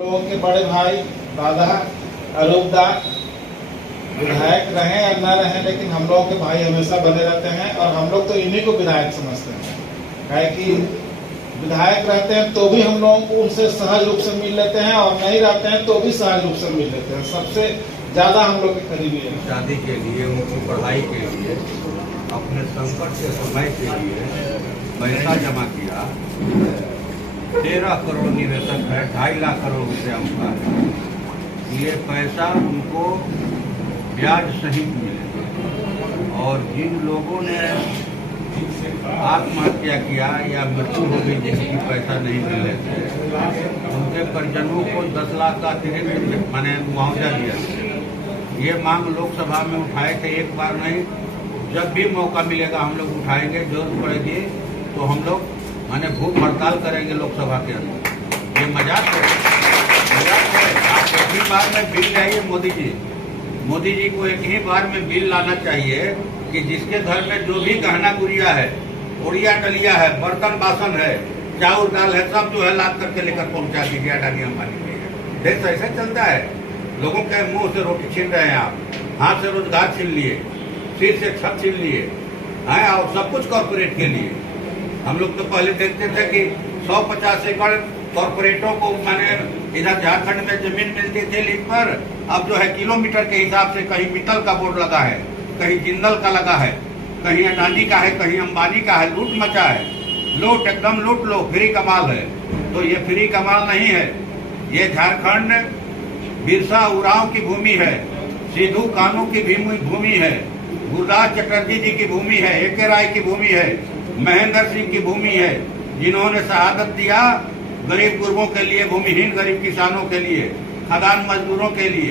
लोगों के बड़े भाई दादा अरूपदा विधायक रहे या न रहे, लेकिन हम लोगों के भाई हमेशा बने रहते हैं और हम लोग तो इन्हीं को विधायक समझते हैं। है कि विधायक रहते हैं तो भी हम लोगों को उनसे सहज रूप से मिल लेते हैं और नहीं रहते हैं तो भी सहज रूप से मिल लेते हैं। सबसे ज्यादा हम लोग के करीबी है। शादी के लिए, उनकी पढ़ाई के लिए, अपने संकट के समय के लिए पैसा जमा किया। 13 करोड़ निवेशक है, 2.5 लाख करोड़ रुपया उनका है। ये पैसा उनको ब्याज सहित मिलेगा। और जिन लोगों ने आत्महत्या किया या मृत्यु हो गई जिसकी पैसा नहीं मिलने से, उनके परिजनों को 10 लाख का अतिरिक्त माने मुआवजा दिया। ये मांग लोकसभा में उठाए थे, एक बार नहीं, जब भी मौका मिलेगा हम लोग उठाएंगे। जरूरत पड़ेगी तो हम लोग माने भूख हड़ताल करेंगे लोकसभा के अंदर। ये मजाक है, मजाक है। आप एक ही बार में बिल लाइए मोदी जी को एक ही बार में बिल लाना चाहिए कि जिसके घर में जो भी गहना गुड़िया है, उड़िया डलिया है, बर्तन बासन है, चाउर दाल है, सब जो है लाद करके लेकर पहुंचा दीजिए अडानी अंबानी के। देश ऐसे चलता है। लोगों के मुंह से रोटी छीन रहे हैं आप, हाथ से रोजगार छीन लिए, सिर से छत छीन लिए हैं, और सब कुछ कॉर्पोरेट के लिए। हम लोग तो पहले देखते थे कि 150 एकड़ कॉर्पोरेटों को माने इधर झारखंड में जमीन मिलती थी लीज पर। अब जो है किलोमीटर के हिसाब से कहीं मित्तल का बोर्ड लगा है, कहीं जिंदल का लगा है, कहीं अडानी का है, कहीं अंबानी का है। लूट मचा है, लूट एकदम लूट लो, फ्री कमाल है। तो ये फ्री कमाल नहीं है। ये झारखंड बिरसा उरांव की भूमि है, सिद्धू कानू की भूमि है, गुरदास चटर्जी जी की भूमि है, ए.के. राय की भूमि है, महेंद्र सिंह की भूमि है, जिन्होंने शहादत दिया गरीब गुरबों के लिए, भूमिहीन गरीब किसानों के लिए, खदान मजदूरों के लिए,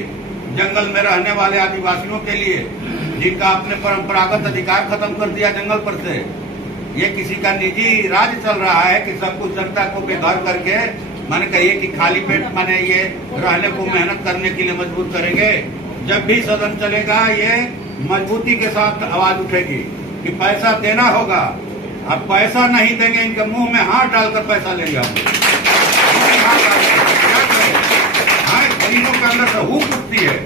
जंगल में रहने वाले आदिवासियों के लिए, जिनका अपने परंपरागत अधिकार खत्म कर दिया जंगल पर से। ये किसी का निजी राज चल रहा है कि सब कुछ जनता को बेघर करके माने कहिए कि खाली पेट माने ये रहने को मेहनत करने के लिए मजबूर करेंगे। जब भी सदन चलेगा ये मजबूती के साथ आवाज उठेगी कि पैसा देना होगा। अब पैसा नहीं देंगे, इनके मुंह में हाथ डालकर पैसा लेंगे हम। गरीबों के अंदर से हुक उठती है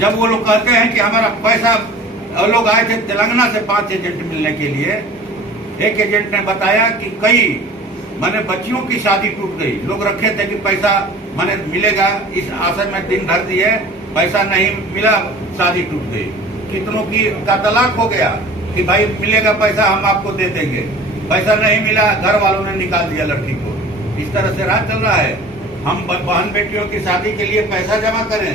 जब वो लोग कहते हैं कि हमारा पैसा। लोग आए थे तेलंगाना से 5 एजेंट मिलने के लिए। एक एजेंट ने बताया कि कई माने बच्चियों की शादी टूट गई। लोग रखे थे कि पैसा माने मिलेगा, इस आशा में दिन भर दिए, पैसा नहीं मिला, शादी टूट गई। कितनों की का तलाक हो गया कि भाई मिलेगा पैसा हम आपको दे देंगे, पैसा नहीं मिला, घर वालों ने निकाल दिया लड़की को। इस तरह से राज चल रहा है। हम बहन बेटियों की शादी के लिए पैसा जमा करें,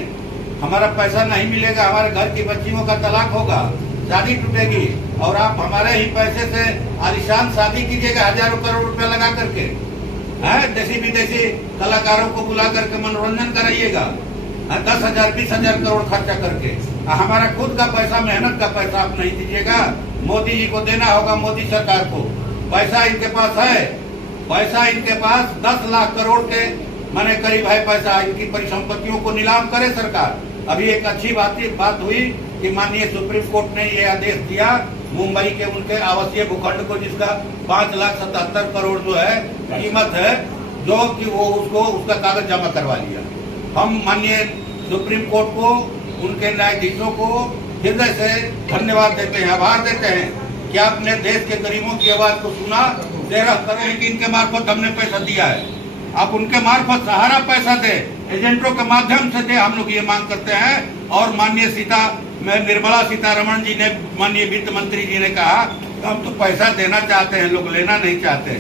हमारा पैसा नहीं मिलेगा, हमारे घर की बच्चियों का तलाक होगा, शादी टूटेगी, और आप हमारे ही पैसे से आलिशान शादी कीजिएगा हजारों करोड़ रुपया लगा करके। देशी विदेशी कलाकारों को बुला करके मनोरंजन कराइएगा 10,000 20,000 करोड़ खर्चा करके। हमारा खुद का पैसा, मेहनत का पैसा आप नहीं दीजिएगा। मोदी जी को देना होगा, मोदी सरकार को। पैसा इनके पास है, पैसा इनके पास 10 लाख करोड़ के माने करीब है पैसा। इनकी परिसंपत्तियों को नीलाम करे सरकार। अभी एक अच्छी बात हुई कि माननीय सुप्रीम कोर्ट ने ये आदेश दिया मुंबई के उनके आवासीय भूखंड को, जिसका 5,77,000 करोड़ जो है कीमत है, जो कि वो उसका कागज जमा करवा लिया। हम माननीय सुप्रीम कोर्ट को, उनके न्यायाधीशों को हृदय से धन्यवाद देते हैं, आभार देते हैं कि आपने देश के गरीबों की आवाज को सुना। 13 करोड़ की इनके मार्फत हमने पैसा दिया है। आप उनके मार्फत सहारा पैसा दे, एजेंटों के माध्यम से दे, हम लोग ये मांग करते हैं। और माननीय निर्मला सीतारमण जी ने, माननीय वित्त मंत्री जी ने कहा हम तो पैसा देना चाहते हैं, लोग लेना नहीं चाहते।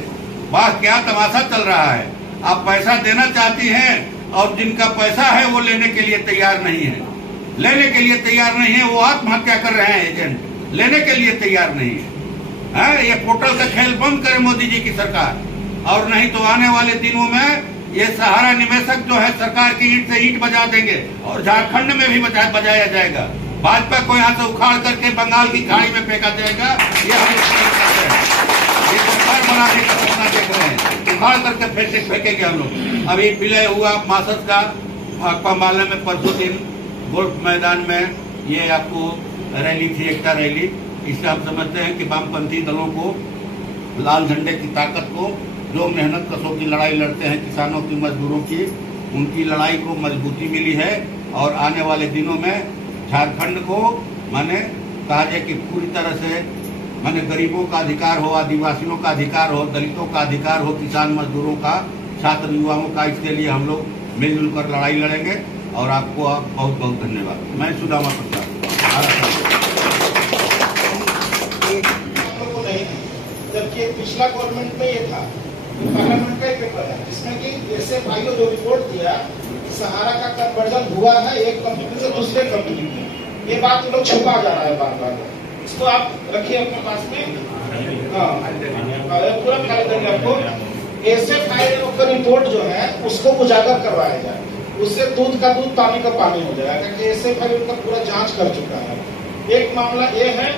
वाह, क्या तमाशा चल रहा है। आप पैसा देना चाहती हैं और जिनका पैसा है वो लेने के लिए तैयार नहीं है, लेने के लिए तैयार नहीं है। वो आत्महत्या कर रहे हैं एजेंट, लेने के लिए तैयार नहीं है। ये पोर्टल का खेल बंद करे मोदी जी की सरकार, और नहीं तो आने वाले दिनों में ये सहारा निवेशक जो है सरकार की ईंट से ईंट बजा देंगे और झारखंड में भी बजाया जाएगा। भाजपा को यहाँ से उखाड़ करके बंगाल की खाड़ी में फेंका जाएगा। ये हम ये सरकार बनाने का सपना देख रहे हैं, उखाड़ करके फेंकेंगे हम लोग। अभी विलय हुआ मासद का भाकपा माले में परसों दिन गोल्फ मैदान में ये आपको रैली थी, एकता रैली। इससे हम समझते हैं कि वामपंथी दलों को, लाल झंडे की ताकत को, जो मेहनत कशों की लड़ाई लड़ते हैं किसानों की, मजदूरों की, उनकी लड़ाई को मजबूती मिली है और आने वाले दिनों में झारखंड को माने कहा जाए कि पूरी तरह से माने गरीबों का अधिकार हो, आदिवासियों का अधिकार हो, दलितों का अधिकार हो, किसान मजदूरों का, छात्र युवाओं का, इसके लिए हम लोग मिलजुल कर लड़ाई लड़ेंगे। और आपको बहुत बहुत धन्यवाद। मैं सुदामा प्रसाद। जबकि पिछला गवर्नमेंट में ये था, पार्लियामेंट का एक पेपर है जिसमें कि ऐसे भाइयों जो रिपोर्ट दिया सहारा का कन्वर्जन हुआ है एक कंपनी से दूसरे कंपनी में, ये बात लोग छुपा जा रहा है बार बार। इसको आप रखिए अपने पास में। हाँ पूरा ख्याल करिए आपको। ऐसे फाइलों का रिपोर्ट जो है उसको उजागर करवाया जाए, उससे दूध का दूध पानी का पानी हो जाएगा, क्योंकि ऐसे फाइल का पूरा जांच कर चुका है। एक मामला ये है।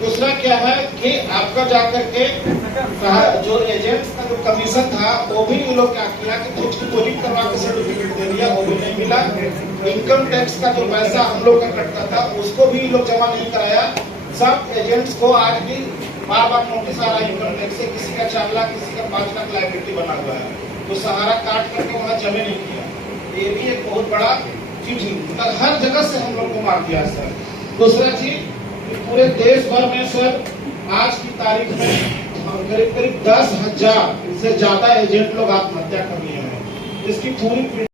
दूसरा क्या है कि आपका जाकर के जो एजेंट्स का जो कमीशन था वो भी ये लोग क्या किया कि कुछ डिपोजिट करवा के सर्टिफिकेट दे दिया, वो भी नहीं मिला। इनकम टैक्स का जो पैसा हम लोग का कटता था उसको भी लोग जमा नहीं कराया। सब एजेंट्स को आज भी बार बार नोटिस आ रहा है इनकम टैक्स से, किसी का 4 लाख किसी का 5 लाख लायबिलिटी बना हुआ है, तो सहारा काट करके वहाँ जमे नहीं किया। ये भी एक बहुत बड़ा चीज है, हर जगह से हम लोग को मार दिया सर। दूसरा चीज पूरे देश भर में सर आज की तारीख में करीब 10,000 से ज्यादा एजेंट लोग आत्महत्या कर लिए हैं, जिसकी पूरी